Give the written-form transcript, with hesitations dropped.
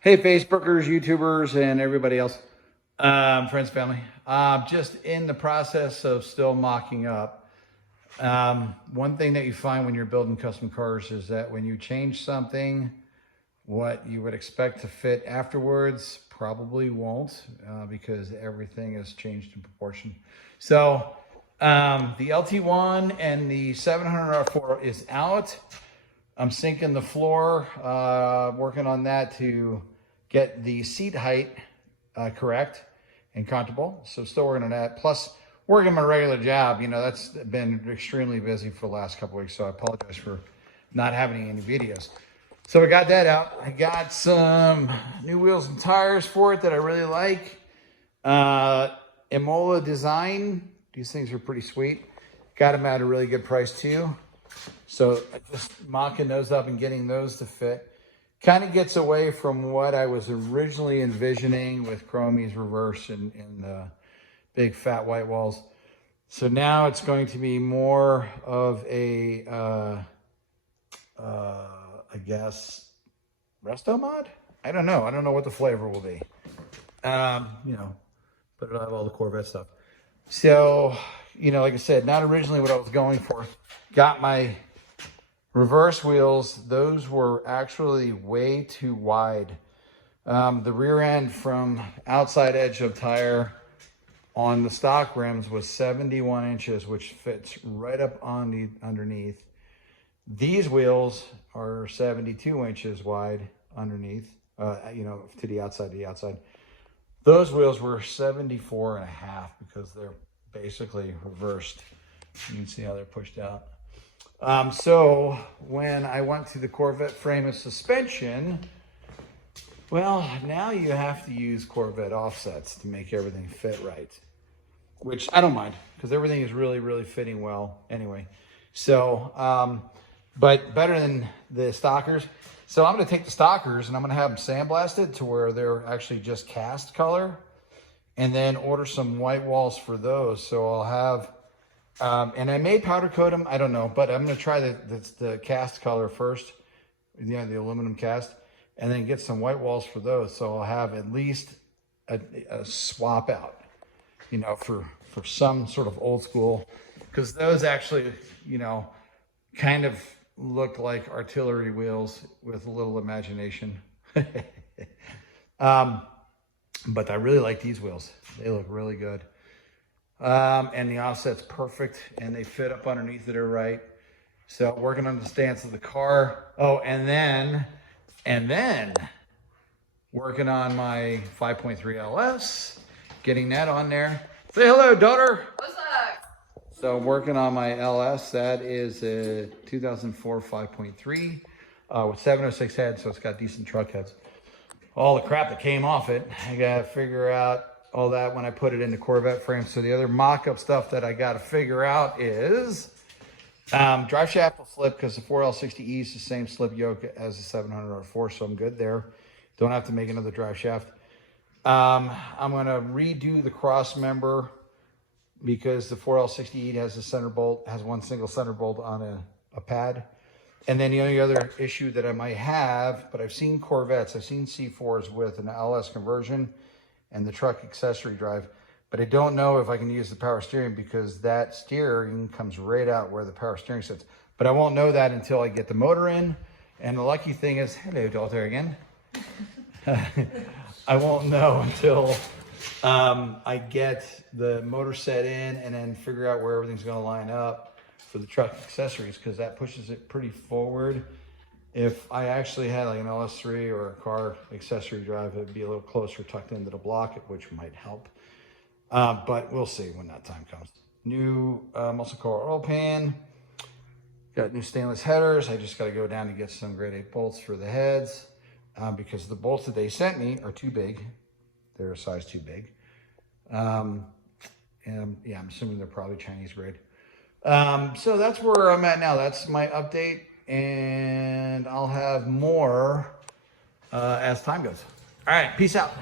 Hey, Facebookers, YouTubers, and everybody else, friends, family. Just in the process of still mocking up. One thing that you find when you're building custom cars is that when you change something, what you would expect to fit afterwards probably won't, because everything has changed in proportion. So the LT1 and the 700R4 is out. I'm sinking the floor, working on that to get the seat height correct and comfortable. So still working on that. Plus working my regular job, that's been extremely busy for the last couple weeks. So I apologize for not having any videos. So I got that out. I got some new wheels and tires for it that I really like. Imola design. These things are pretty sweet. Got them at a really good price too. So just mocking those up and getting those to fit kind of gets away from what I was originally envisioning with Chromie's reverse and the big fat white walls. So now it's going to be more of a, I guess, resto mod? I don't know. I don't know what the flavor will be. But it'll have all the Corvette stuff. So, like I said, not originally what I was going for. Got my reverse wheels. Those were actually way too wide. The rear end from outside edge of tire on the stock rims was 71 inches, which fits right up on the underneath. These wheels are 72 inches wide underneath, to the outside. Those wheels were 74 and a half because they're basically reversed. You can see how they're pushed out. So when I went to the Corvette frame and suspension, well, now you have to use Corvette offsets to make everything fit right, which I don't mind because everything is really, really fitting well anyway. So, but better than the stockers. So I'm going to take the stockers and I'm going to have them sandblasted to where they're actually just cast color, and then order some white walls for those. So I'll have, and I may powder coat them, I don't know, but I'm going to try the cast color first, the aluminum cast, and then get some white walls for those. So I'll have at least a swap out, for some sort of old school, because those actually, kind of look like artillery wheels with a little imagination. But I really like these wheels. They look really good. And the offset's perfect and they fit up underneath it all right. So working on the stance of the car. Oh, and then working on my 5.3 LS, getting that on there. Say hello, daughter. What's up? So working on my LS, that is a 2004 5.3 with 706 heads, so it's got decent truck heads. All the crap that came off it, I gotta figure out all that when I put it into Corvette frame. So the other mock-up stuff that I gotta figure out is drive shaft will slip because the 4L60E is the same slip yoke as the 700R4, so I'm good there. Don't have to make another drive shaft. I'm gonna redo the cross member because the 4L60E has a center bolt, has one single center bolt on a pad. And then the only other issue that I might have, but I've seen Corvettes, I've seen C4s with an LS conversion and the truck accessory drive, but I don't know if I can use the power steering because that steering comes right out where the power steering sits. But I won't know that until I get the motor in. And the lucky thing is, hello, daughter again. I won't know until I get the motor set in and then figure out where everything's going to line up for the truck accessories, because that pushes it pretty forward. If I actually had like an LS3 or a car accessory drive, it'd be a little closer tucked into the block, which might help. But we'll see when that time comes. New muscle car oil pan. Got new stainless headers. I just got to go down and get some grade 8 bolts for the heads because the bolts that they sent me are too big. They're a size too big. And yeah, I'm assuming they're probably Chinese grade. So that's where I'm at now. That's my update, and I'll have more as time goes. All right, peace out.